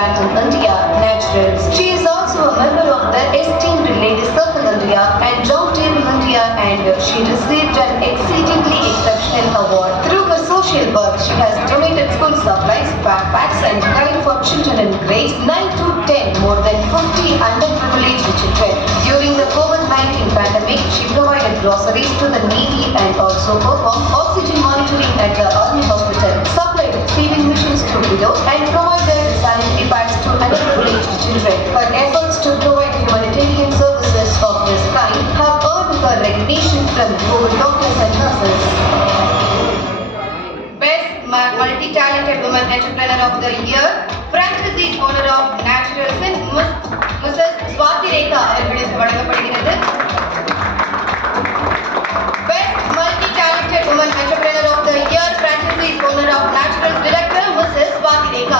brand in India, Naturals. She is also a member of the esteemed Ladies Circle India and Round Table India, and she received an exceedingly exceptional award. Through her social work, she has donated school supplies, backpacks and guide for children in grades 9 to 10, more than 50 underprivileged children. During the COVID-19 pandemic, she provided groceries to the needy and also performed oxygen monitoring at the Army Hospital, supplied feeding machines to widows and provided sanitary pads to underprivileged children. Her efforts to provide humanitarian services of this kind have earned her recognition from COVID doctors and nurses. Best Multi-Talented Woman Entrepreneur of the Year, Franchise Owner of Naturals in Mrs. Swati Rekha அவர்களுக்கு வழங்கப்படுகிறது. Best Multi-Talented Woman Entrepreneur of the Year, Franchise Owner of Naturals Director Mrs. Swati Rekha